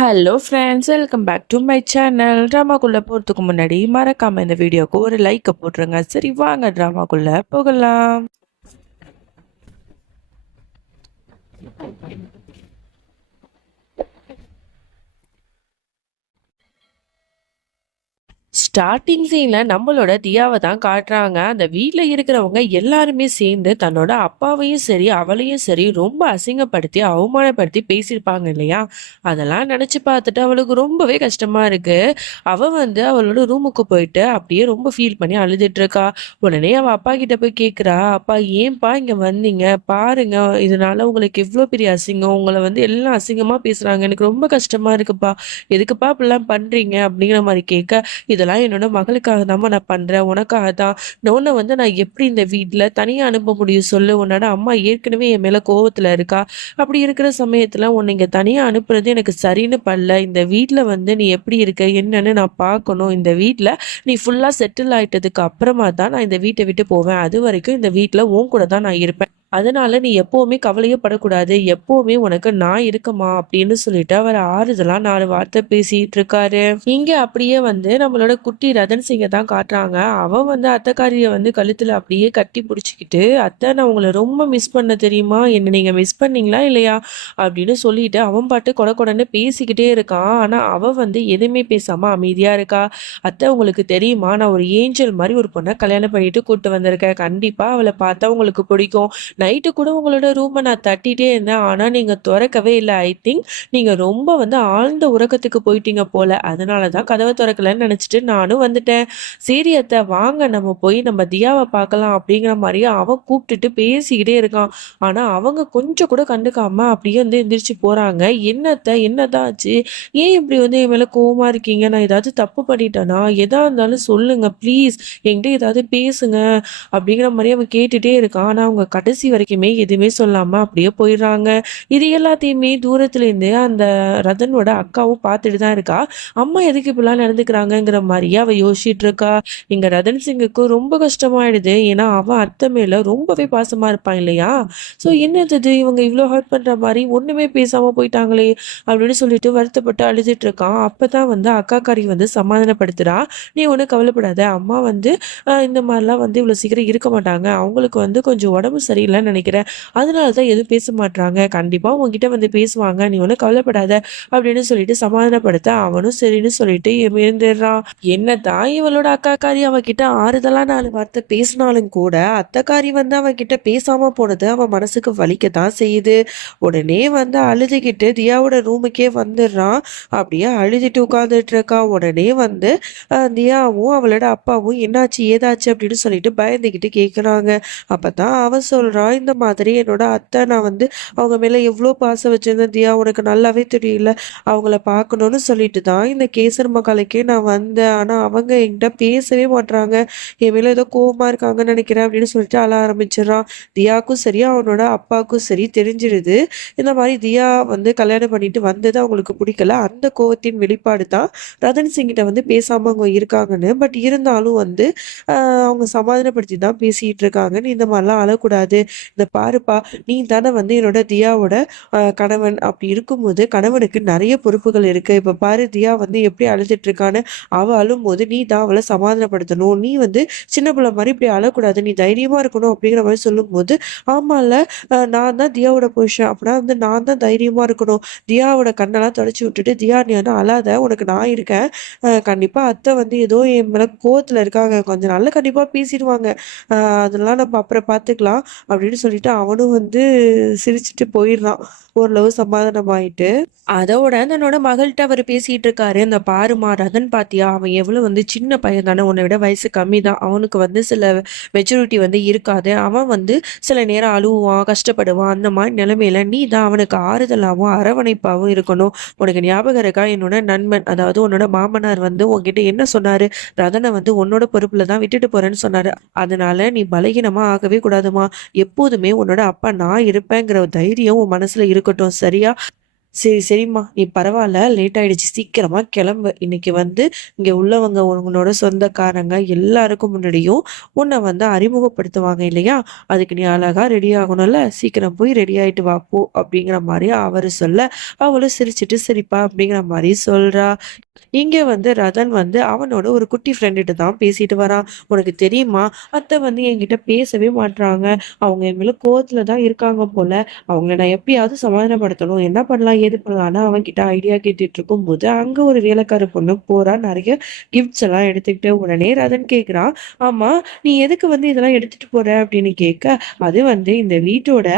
Hello friends, welcome back to my channel. ட்ராமாக்குள்ளே போகிறதுக்கு முன்னாடி மறக்காமல் இந்த வீடியோக்கு ஒரு லைக்கை போட்டுருங்க. சரி, வாங்க ட்ராமாக்குள்ளே போகலாம். ஸ்டார்டிங் சீன்ல நம்மளோட தியாவை தான் காட்டுறாங்க. அந்த வீட்ல இருக்கிறவங்க எல்லாருமே சேர்ந்து தன்னோட அப்பாவையும் சரி அவளையும் சரி ரொம்ப அசிங்கப்படுத்தி அவமானப்படுத்தி பேசியிருப்பாங்க இல்லையா? அதெல்லாம் நினைச்சு பார்த்துட்டு அவளுக்கு ரொம்பவே கஷ்டமா இருக்கு. அவ வந்து அவளோட ரூமுக்கு போயிட்டு அப்படியே ரொம்ப ஃபீல் பண்ணி அழுதுட்டு இருக்கா. உடனே அவ அப்பா கிட்ட போய் கேட்குறா, அப்பா ஏன்பா இங்க வந்தீங்க? பாருங்க, இதனால உங்களுக்கு எவ்வளோ பெரிய அசிங்கம். உங்களை வந்து எல்லாம் அசிங்கமா பேசுறாங்க. எனக்கு ரொம்ப கஷ்டமா இருக்குப்பா. எதுக்குப்பா இப்படிலாம் பண்றீங்க அப்படிங்கிற மாதிரி கேட்க, இதெல்லாம் என்னோட மகளுக்காக தாம்மா நான் பண்றேன். உனக்காக தான். உன்னை வந்து நான் எப்படி இந்த வீட்ல தனியா அனுப்ப முடியும் சொல்லு? உன்னோட அம்மா ஏற்கனவே என் மேல கோவத்துல இருக்கா. அப்படி இருக்கிற சமயத்துல உன்னை இங்க தனியா அனுப்புறது எனக்கு சரின்னு படல. இந்த வீட்ல வந்து நீ எப்படி இருக்க என்னன்னு நான் பார்க்கணும். இந்த வீட்ல நீ ஃபுல்லா செட்டில் ஆயிட்டதுக்கு அப்புறமா தான் நான் இந்த வீட்டை விட்டு போவேன். அது வரைக்கும் இந்த வீட்ல உன் கூட தான் நான் இருப்பேன். அதனால நீ எப்பவுமே கவலையே படக்கூடாது. எப்பவுமே உனக்கு நான் இருக்கமா அப்படின்னு சொல்லிட்டு அவர் ஆறுதலா 4 வார்த்தை பேசிட்டு இருக்காரு. இங்க அப்படியே வந்து நம்மளோட குட்டி ரதன் சிங்கை தான் காட்டுறாங்க. அவன் வந்து அத்தைக்காரிய வந்து கழுத்துல அப்படியே கட்டி பிடிச்சிக்கிட்டு, அத்தை நான் உங்களை ரொம்ப மிஸ் பண்ண தெரியுமா? என்ன நீங்க மிஸ் பண்ணீங்களா இல்லையா அப்படின்னு சொல்லிட்டு அவன் பாட்டு கொட கொடன்னு பேசிக்கிட்டே இருக்கான். ஆனா அவ வந்து எதுவுமே பேசாம அமைதியா இருக்கா. அத்தை உங்களுக்கு தெரியுமா, நான் ஒரு ஏஞ்சல் மாதிரி ஒரு பொண்ணை கல்யாணம் பண்ணிட்டு கூட்டு வந்திருக்கேன். கண்டிப்பா அவளை பார்த்தா உங்களுக்கு பிடிக்கும். நைட்டு கூட உங்களோட ரூமை நான் தட்டிட்டே இருந்தேன். ஆனால் நீங்கள் திறக்கவே இல்லை. ஐ திங்க் நீங்கள் ரொம்ப வந்து ஆழ்ந்த உறக்கத்துக்கு போயிட்டீங்க போல. அதனால தான் கதவை திறக்கலன்னு நினச்சிட்டு நானும் வந்துட்டேன். சரி அத்தை, வாங்க நம்ம போய் நம்ம தியாவை பார்க்கலாம் அப்படிங்கிற மாதிரியே அவன் கூப்பிட்டுட்டு பேசிக்கிட்டே இருக்கான். ஆனால் அவங்க கொஞ்சம் கூட கண்டுக்காம அப்படியே வந்து எந்திரிச்சு போகிறாங்க. என்னத்தை என்னதான் ஆச்சு? ஏன் இப்படி வந்து என் மேலே கோவமா இருக்கீங்க? நான் ஏதாவது தப்பு பண்ணிட்டேனா? எதா இருந்தாலும் சொல்லுங்க ப்ளீஸ், என்கிட்ட ஏதாவது பேசுங்க அப்படிங்கிற மாதிரி அவன் கேட்டுட்டே இருக்கான். ஆனால் அவங்க கடைசி வரைக்குமே எதுவுமே சொல்லாம அப்படியே போயிடுறாங்க. இது எல்லாத்தையுமே தூரத்துல இருந்து அந்த ரதனோட அக்காவும் பார்த்துட்டு தான் இருக்கா. அம்மா எதுக்கு இப்படிலாம் நடந்துக்கிறாங்கங்கிற மாதிரியே அவ யோசிச்சுட்டு இருக்கா. இங்க ரதன் சிங்குக்கு ரொம்ப கஷ்டமாயிடுது. ஏன்னா அவன் அத்தை மேல ரொம்பவே பாசமா இருப்பான் இல்லையா? ஸோ என்னது இது, இவங்க இவ்வளோ ஹர்ட் பண்ற மாதிரி ஒண்ணுமே பேசாம போயிட்டாங்களே அப்படின்னு சொல்லிட்டு வருத்தப்பட்டு அழுதுட்டு இருக்கான். அப்பதான் வந்து அக்காக்காரி வந்து சமாதானப்படுத்துறா. நீ ஒன்றும் கவலைப்படாத, அம்மா வந்து இந்த மாதிரிலாம் வந்து இவ்வளோ சீக்கிரம் இருக்க மாட்டாங்க. அவங்களுக்கு வந்து கொஞ்சம் உடம்பு சரியில்லைன்னு நினைக்கிறேன். அதனால தான் எதுவும் பேச மாட்றாங்க. கண்டிப்பா உங்ககிட்ட வந்து பேசுவாங்க. நீ ஒன்றும் கவலைப்படாத அப்படின்னு சொல்லிட்டு சமாதானப்படுத்த அவனும் சரின்னு சொல்லிட்டு எழுந்துடுறான். என்னதான் இவளோட அக்காக்காரி அவகிட்ட ஆறுதலா 4 வார்த்தை பேசினாலும் கூட அத்தைக்காரி வந்து அவகிட்ட பேசாம போனது அவன் மனசுக்கு வலிக்க தான் செய்யுது. உடனே வந்து அழுதுகிட்டு தியாவோட ரூமுக்கே வந்துடுறான். அப்படியே அழுதுட்டு உட்காந்துட்டு இருக்கா. உடனே வந்து தியாவும் அவளோட அப்பாவும் என்னாச்சு ஏதாச்சு அப்படின்னு சொல்லிட்டு பயந்துகிட்டு கேட்குறாங்க. அப்பதான் அவன் சொல்றான், இந்த மாதிரி என்னோட அத்தை நான் வந்து அவங்க மேல எவ்வளோ பாசம் வச்சிருந்தேன் தியா, உனக்கு நல்லாவே தெரியல. அவங்கள பார்க்கணும்னு சொல்லிட்டு தான் இந்த கேசர் மகாலுக்கே நான் வந்தேன். ஆனா அவங்க என்கிட்ட பேசவே மாட்றாங்க. என் மேல ஏதோ கோவமா இருக்காங்கன்னு நினைக்கிறேன் அப்படின்னு சொல்லிட்டு அழ ஆரம்பிச்சிடறான். தியாவுக்கும் சரி அவனோட அப்பாவுக்கும் சரி தெரிஞ்சிருது. இந்த மாதிரி தியா வந்து கல்யாணம் பண்ணிட்டு வந்தது அவங்களுக்கு பிடிக்கல. அந்த கோவத்தின் வெளிப்பாடு தான் ரதன் சிங்கிட்ட வந்து பேசாம அவங்க இருக்காங்கன்னு. பட் இருந்தாலும் வந்து அவங்க சமாதானப்படுத்தி தான் பேசிட்டு இருக்காங்க. நீ இந்த மாதிரிலாம் அழக்கூடாது. இந்த பாருப்பா, நீ தானே வந்து என்னோட தியாவோட கணவன். அப்படி இருக்கும்போது கணவனுக்கு நிறைய பொறுப்புகள் இருக்கு. இப்ப பாரு தியா வந்து எப்படி அழுதுட்டு இருக்கான்னு. அவ அழும்போது நீ தான் அவளை சமாதானப்படுத்தணும். நீ வந்து சின்ன பிள்ளை மாதிரி இப்படி அழக்கூடாது. நீ தைரியமா இருக்கணும் அப்படிங்கிற மாதிரி சொல்லும்போது, ஆமால, நான் தான் தியாவோட புருஷன். அப்படின்னா வந்து நான் தான் தைரியமா இருக்கணும். தியாவோட கண்ணெல்லாம் தொடச்சி விட்டுட்டு, தியா நீ வந்து அழாத, உனக்கு நான் இருக்கேன். கண்டிப்பா அத்தை வந்து ஏதோ என் மேல கோவத்துல இருக்காங்க. கொஞ்ச நாள்ல கண்டிப்பா பேசிடுவாங்க. அதெல்லாம் நம்ம அப்புறம் பார்த்துக்கலாம் அப்படின்னு சொல்லிட்டு அவனும் வந்து சிரிச்சுட்டு போயிடுறான். ஓரளவு சமாதானமாயிட்டு. அதோட தன்னோட மகள்கிட்ட அவர் பேசிட்டு இருக்காரு. இந்த பாருமா ரதன் பாத்தியா, அவன் எவ்வளவு வந்து சின்ன பையன் தானே, உன்னை விட வயசு கம்மி தான். அவனுக்கு வந்து சில மெச்சூரிட்டி வந்து இருக்காது. அவன் வந்து சில நேரம் அழுவான், கஷ்டப்படுவான். அந்த மாதிரி நிலைமையில நீ தான் அவனுக்கு ஆறுதலாகவும் அரவணைப்பாகவும் இருக்கணும். உனக்கு ஞாபகம் இருக்கா, என்னோட நண்பன் அதாவது உன்னோட மாமனார் வந்து உன்கிட்ட என்ன சொன்னாரு? ரதனை வந்து உன்னோட பொறுப்புல தான் விட்டுட்டு போறேன்னு சொன்னாரு. அதனால நீ பலகீனமா ஆகவே கூடாதுமா. எப்போதுமே உன்னோட அப்பா நான் இருப்பேங்கிற தைரியம் உன் மனசுல இருக்கட்டும், சரியா? சரி, சரிம்மா. நீ பரவால்ல. லேட் ஆயிடுச்சு. சீக்கிரமா கிளம்பு. இன்னைக்கு வந்து இங்க உள்ளவங்க உன்னோட சொந்தக்காரங்க எல்லாருக்கும் முன்னாடியும் உன்ன வந்து அறிமுகப்படுத்துவாங்க இல்லையா? அதுக்கு நீ அழகா ரெடி ஆகணும்ல. சீக்கிரம் போய் ரெடி ஆயிட்டு வா போ அப்படிங்கிற மாரி அவரு சொல்ல, அவளும் சிரிச்சுட்டு சரிப்பா அப்படிங்கிற மாரி சொல்றா. இங்க வந்து ரதன் வந்து அவனோட ஒரு குட்டி ஃப்ரெண்டுட்ட தான் பேசிட்டு வரான். "உனக்கு தெரியுமா? அத்தை வந்து என்கிட்ட பேசவே மாட்றாங்க. அவங்க என் மேல கோவத்துல தான் இருக்காங்க போல. அவங்கள நான் எப்படியாவது சமாதானப்படுத்தணும். என்ன பண்ணலாம்? ஏது பண்ணலாம்ன்னு" அவன்கிட்ட ஐடியா கேட்டுட்டு இருக்கும்போது, அங்க ஒரு வேலைக்கார பொண்ணு போறா. நெறைய கிஃப்ட்ஸ் எல்லாம் எடுத்துக்கிட்டு. உடனே ரதன் கேட்குறான், "ஆமா, நீ எதுக்கு வந்து இதெல்லாம் எடுத்துட்டு போற?" அப்படின்னு கேட்க, அது வந்து இந்த வீட்டோட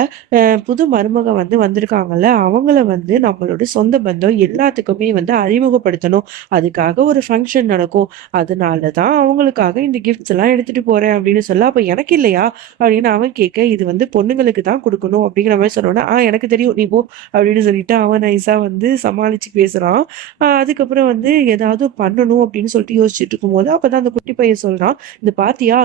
புது மருமக வந்து வந்திருக்காங்கல்ல, அவங்கள வந்து நம்மளோட சொந்த பந்தம் எல்லாத்துக்குமே வந்து அறிமுகப்படுத்தணும். அதுக்காக ஒரு ஃபங்ஷன் நடக்கும். அதனால தான் அவங்களுக்காக இந்த கிஃப்ட்ஸ் எல்லாம் எடுத்துட்டு போறேன் அப்படின்னு சொல்ல, "அப்ப எனக்கு இல்லையா?" அப்படின்னு அவன் கேட்க, "இது வந்து பொண்ணுங்களுக்கு தான் குடுக்கணும்." அப்படிங்கிற மாரி சொன்னோனே, எனக்கு தெரியும். நீ போ." அப்படின்னு சொல்லிட்டு அவன் நைஸா வந்து சமாளிச்சு பேசுறான். அதுக்கப்புறம் வந்து ஏதாவது பண்ணணும் அப்படின்னு சொல்லிட்டு யோசிச்சுட்டு இருக்கும்போது, அப்பதான் அந்த குட்டி பையன் சொல்றான், "இது பாத்தியா?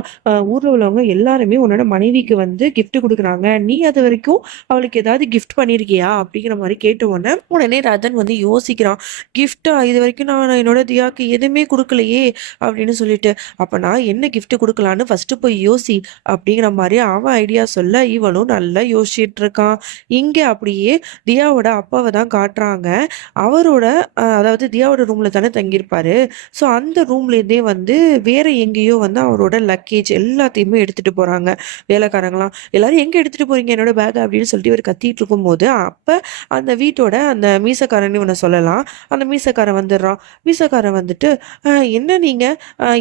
ஊர்ல உள்ளவங்க எல்லாருமே உன்னோட மனைவிக்கு வந்து கிஃப்ட் குடுக்குறாங்க. நீ அதுவரைக்கும் அவளுக்கு ஏதாவது கிஃப்ட் பண்ணியிருக்கியா?" அப்படிங்கிற மாரி கேட்ட உடனே ரதன் வந்து யோசிக்கிறான். கிஃப்ட்டா? இதுவரைக்கும் நான் என்னோட தியாக்கு எதுவுமே குடுக்கலையே! அப்படின்னு சொல்லிட்டு. அப்ப நான் என்ன கிஃப்ட் குடுக்கலான்னு ஃபர்ஸ்ட்டு போய் யோசி, அப்படிங்கிற மாரி அவன் ஐடியா சொல்ல, இவனும் நல்லா யோசிச்சுட்டு இருக்கான். இங்க அப்படியே தியாவோட அப்பாவ தான் காட்டுறாங்க. அவரோட அதாவது தியாவோட ரூம்ல தானே தங்கியிருப்பாரு. ஸோ அந்த ரூம்லேருந்தே வந்து வேற எங்கேயோ வந்து அவரோட லக்கேஜ் எல்லாத்தையுமே எடுத்துட்டு போறாங்க. வேலைக்காரங்கலாம். எல்லாரும் எங்க எடுத்துட்டு போறீங்க என்னோட பேக்க? அப்படின்னு சொல்லிட்டு இவரு கத்திட்டு இருக்கும்போது, அப்ப அந்த வீட்டோட அந்த மீசக்காரன்னு இவன சொல்லலாம். அந்த மீசக்காரன் வந்துடுறான். மீசக்காரன் வந்துட்டு, என்ன நீங்க?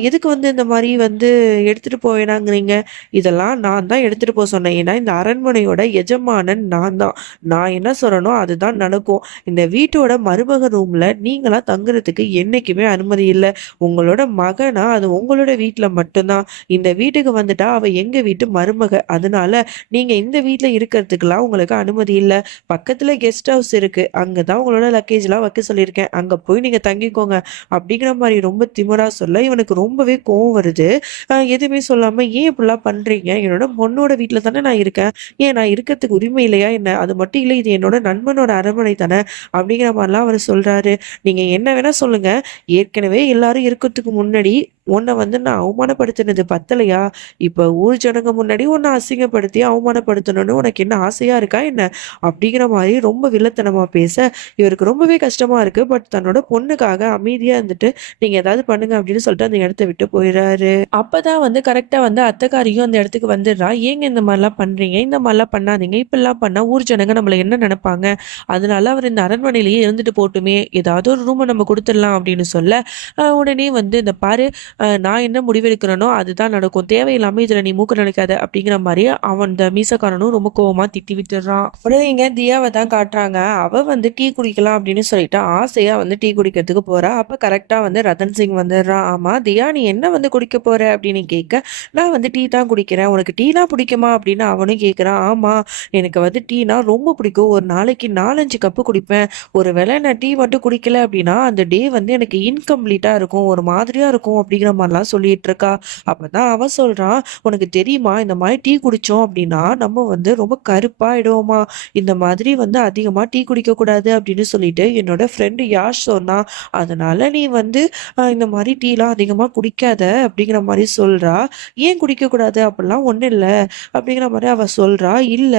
எதுக்கு வந்து இந்த மாரி வந்து எடுத்துட்டு போ வேணாங்கிறீங்க?" "இதெல்லாம் நான் தான் எடுத்துட்டு போ சொன்னேன். ஏன்னா இந்த அரண்மனையோட எஜமானன் நான் தான். நான் என்ன சொல்றேனோ அதுதான் நடக்கும். இந்த வீட்டோட மருமக ரூம்ல நீங்களா தங்குறதுக்கு என்னைக்குமே அனுமதி இல்ல. உங்களோட மகனா அது உங்களோட வீட்ல மட்டும் தான். இந்த வீட்டுக்கு வந்துட்டா அவ எங்க வீட்டு மருமக. அதனால நீங்க இந்த வீட்ல இருக்கிறதுக்குலாம் உங்களுக்கு அனுமதி இல்ல. பக்கத்துல கெஸ்ட் ஹவுஸ் இருக்கு. அங்க தான் உங்களோட லக்கேஜ்லாம் வைக்க சொல்லியிருக்கேன். அங்க போய் நீங்க தங்கிக்கோங்க." அப்படிங்கிற மாரி ரொம்ப திமிரா சொல்ல, இவனுக்கு ரொம்பவே கோவம் வருது. எதுவுமே சொல்லாம, "ஏன் இப்படிலாம் பண்றீங்க? என்னோட பொண்ணோட வீட்ல தானே நான் இருக்கேன். ஏன் நான் இருக்கறதுக்கு உரிமை இல்லையா என்ன? அது மட்டும் இல்ல, இது என்னோட நண்பனோட அரண்மனை தானே." அப்படிங்கிற மாரிலாம் அவரு சொல்றாரு. "நீங்க என்ன வேணா சொல்லுங்க. ஏற்கனவே எல்லாரும் இருக்கறதுக்கு முன்னாடி உன்ன வந்து நான் அவமானப்படுத்தினது பத்தலையா? இப்ப ஊர் ஜனங்க முன்னாடி உன்ன அசிங்கப்படுத்தி அவமானப்படுத்தணும்னு உனக்கு என்ன ஆசையா இருக்கா என்ன?" அப்படிங்கிற மாரி ரொம்ப வில்லத்தனமா பேச, இவருக்கு ரொம்பவே கஷ்டமா இருக்கு. பட் தன்னோட பொண்ணுக்காக அமைதியா இருந்துட்டு, "நீங்க ஏதாவது பண்ணுங்க" அப்படின்னு சொல்லிட்டு அந்த இடத்த விட்டு போயிறாரு. அப்பதான் வந்து கரெக்ட்டா வந்து அத்தைக்காரியும் அந்த இடத்துக்கு வந்துடுறா. "ஏங்க இந்த மாரிலாம் பண்றீங்க? இந்த மாரிலாம் பண்ணாதீங்க. இப்படிலாம் பண்ணா ஊர் ஜனங்க நம்மள என்ன நெனைப்பாங்க? அதனால அவர் இந்த அரண்மனையிலேயே இருந்துட்டு போட்டுமே! ஏதாவது ஒரு ரூம நம்ம குடுத்துடலாம்" அப்படின்னு சொல்ல, உடனே வந்து "இந்த பாரு, நான் என்ன முடிவெடுக்கிறேனோ அதுதான் நடக்கும். தேவையில்லாம இதுல நீ மூக்க நுழைக்காத" அப்படிங்கிற மாரி அவன் அந்த மீசக்காரனும் ரொம்ப கோவமா திட்டி விட்டுர்றான். உடனே இங்க தியாவ தான் காட்டுறாங்க. அவ வந்து டீ குடிக்கலாம் அப்படின்னு சொல்லிட்டு ஆசையா வந்து டீ குடிக்கிறதுக்கு போறா. அப்ப கரெக்ட்டா வந்து ரத்தன் சிங் வந்துடுறான். "ஆமா தியா, நீ என்ன வந்து குடிக்க போற?" அப்படின்னு கேட்க, "நான் வந்து டீ தான் குடிக்கிறேன். உனக்கு டீனா பிடிக்குமா?" அப்படின்னு அவனும் கேட்குறான். "ஆமா, எனக்கு வந்து டீனா ரொம்ப பிடிக்கும். ஒரு நாளைக்கு 4, 5 கப்பு குடிப்பேன். ஒரு வேளை நான் டீ மட்டும் குடிக்கல அப்படின்னா, அந்த டே வந்து எனக்கு இன்கம்ப்ளீட்டா இருக்கும். ஒரு மாதிரியா இருக்கும்." அப்படிங்கிற மாரிலாம் சொல்லிட்டு இருக்கா. அப்பதான் அவன் சொல்றான், "உனக்கு தெரியுமா? இந்த மாரி டீ குடிச்சோம் அப்படின்னா, நம்ம வந்து ரொம்ப கருப்பாயிடுவோமா. இந்த மாதிரி வந்து அதிகமா டீ குடிக்கக்கூடாது." அப்படின்னு சொல்லிட்டு என்னோட ஃப்ரெண்டு யாஷ் சொன்னான். "அதனால நீ வந்து இந்த மாரி டீலாம் அதிகமா குடிக்காத." அப்படிங்கிற மாரி சொல்றா. "ஏன் குடிக்கக்கூடாது? அப்படிலாம் ஒண்ணும் இல்ல." அப்படிங்கிற மாரி அவ சொல்றா. "இல்ல,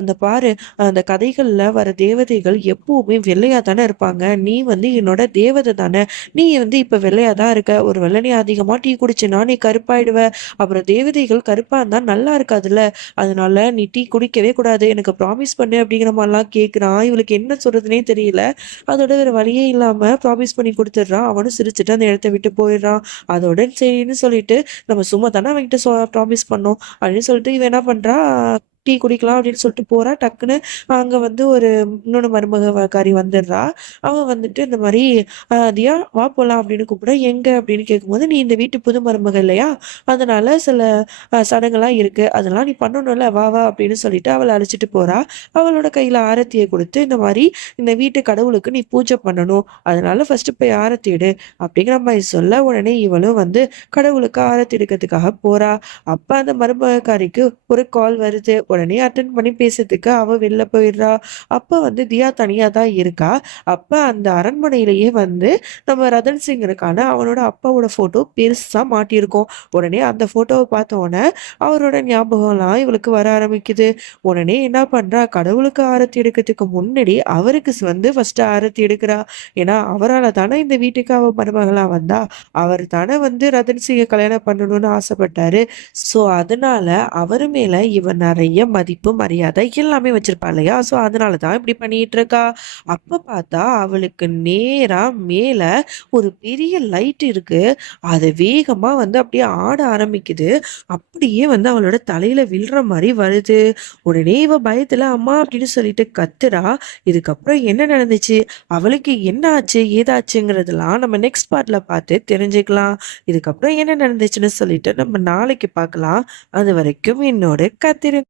இந்த பாரு, அந்த கதைகள்ல வர தேவதைகள் எப்பவுமே வெள்ளையா தானே இருப்பாங்க. நீ வந்து என்னோட தேவதை தானே. நீ வந்து இப்ப வெள்ளையா தான் இருக்க. ஒரு வேளை நீ அதிகமா டீ குடிச்சேன்னா நீ கருப்பாயிடுவ. அப்புறம் தேவதைகள் கருப்பா இருந்தா நல்லா இருக்காதுல்ல. அதனால நீ டீ குடிக்கவே கூடாது. எனக்கு ப்ராமிஸ் பண்ணு." அப்படிங்கிற மாரிலாம் கேட்குறான். இவளுக்கு என்ன சொல்றதுன்னே தெரியல. அதோட வேற வழியே இல்லாம ப்ராமிஸ் பண்ணி குடுத்துடுறான். அவனும் சிரிச்சுட்டு அந்த இடத்த விட்டு போயிடுறான். அதோட சரின்னு சொல்லிட்டு, நம்ம சும்மா தானே அவன்கிட்ட ப்ராமிஸ் பண்ணோம் அப்படின்னு சொல்லிட்டு இவ என்ன பண்றா, டீ குடிக்கலாம் அப்படின்னு சொல்லிட்டு போறா. டக்குன்னு அங்க வந்து ஒரு இன்னொன்னு மருமகக்காரி வந்துடுறா. அவ வந்துட்டு இந்த மாரி, "தியா, வா போலாம்" அப்படின்னு கூப்பிட, "எங்க?" அப்படின்னு கேட்கும்போது, "நீ இந்த வீட்டு புது மருமக இல்லையா? அதனால சில சடங்கெல்லாம் இருக்கு. அதெல்லாம் நீ பண்ணணும்ல. வா வா" அப்படின்னு சொல்லிட்டு அவள அழைச்சிட்டு போறா. அவளோட கையில ஆரத்திய குடுத்து, "இந்த மாரி இந்த வீட்டு கடவுளுக்கு நீ பூஜை பண்ணணும். அதனால ஃபர்ஸ்ட்டு போய் ஆரத்தி எடு." அப்படிங்கிற மாரி சொல்ல, உடனே இவளும் வந்து கடவுளுக்கு ஆரத்தி எடுக்கிறதுக்காக போறா. அப்ப அந்த மருமகக்காரிக்கு ஒரு கால் வருது. உடனே அட்டெண்ட் பண்ணி பேசுறதுக்கு அவ வெளில போயிடுறா. அப்ப வந்து தியா தனியா தான் இருக்கா. அப்ப அந்த அரண்மனையிலேயே வந்து நம்ம ரதன் சிங் இருக்கான, அவனோட அப்பாவோட ஃபோட்டோ பெருசா மாட்டியிருக்கும். உடனே அந்த ஃபோட்டோவ பார்த்த உடனே அவரோட ஞாபகம்லாம் இவளுக்கு வர ஆரம்பிக்குது. உடனே என்ன பண்றா, கடவுளுக்கு ஆரத்தி எடுக்கிறதுக்கு முன்னாடி அவருக்கு வந்து ஃபர்ஸ்ட்டு ஆரத்தி எடுக்கிறா. ஏன்னா, அவரால தானே இந்த வீட்டுக்கு அவ மருமகளா வந்தா. அவர் தானே வந்து ரதன் சிங்க கல்யாணம் பண்ணணும்னு ஆசைப்பட்டாரு. ஸோ, அதனால அவரு மேல இவ நெறைய மதிப்பு, மரியாதை எல்லாமே வச்சிருப்பா இல்லையா? ஸோ, அதனால தான் இப்படி பண்ணிட்டு இருக்கா. அப்ப பார்த்தா அவளுக்கு நேரா மேல ஒரு பெரிய லைட் இருக்கு. அது வேகமா வந்து அப்படியே ஆட ஆரம்பிக்குது. அப்படியே வந்து அவளோட தலையில விழுற மாரி வருது. உடனே இவ பயத்துல அம்மா அப்படின்னு சொல்லிட்டு கத்துறா. இதுக்கப்புறம் என்ன நடந்துச்சு? அவளுக்கு என்ன ஆச்சு? ஏதாச்சுங்கிறதெல்லாம் நம்ம நெக்ஸ்ட் பார்ட்ல பார்த்து தெரிஞ்சுக்கலாம். இதுக்கப்புறம் என்ன நடந்துச்சுன்னு சொல்லிட்டு நம்ம நாளைக்கு பார்க்கலாம். அதுவரைக்கும் என்னோட காத்திருங்க.